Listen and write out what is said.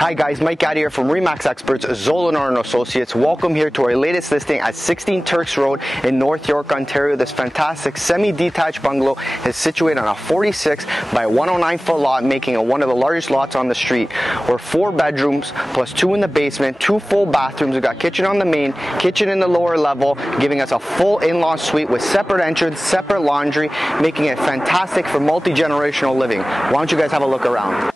Hi guys, Mike out here from Remax Experts, Zolinar and Associates. Welcome here to our latest listing at 16 Turks Road in North York, Ontario. This fantastic semi-detached bungalow is situated on a 46 by 109 foot lot, making it one of the largest lots on the street. We're 4 bedrooms plus 2 in the basement, 2 full bathrooms. We've got kitchen on the main, kitchen in the lower level, giving us a full in-law suite with separate entrance, separate laundry, making it fantastic for multi-generational living. Why don't you guys have a look around?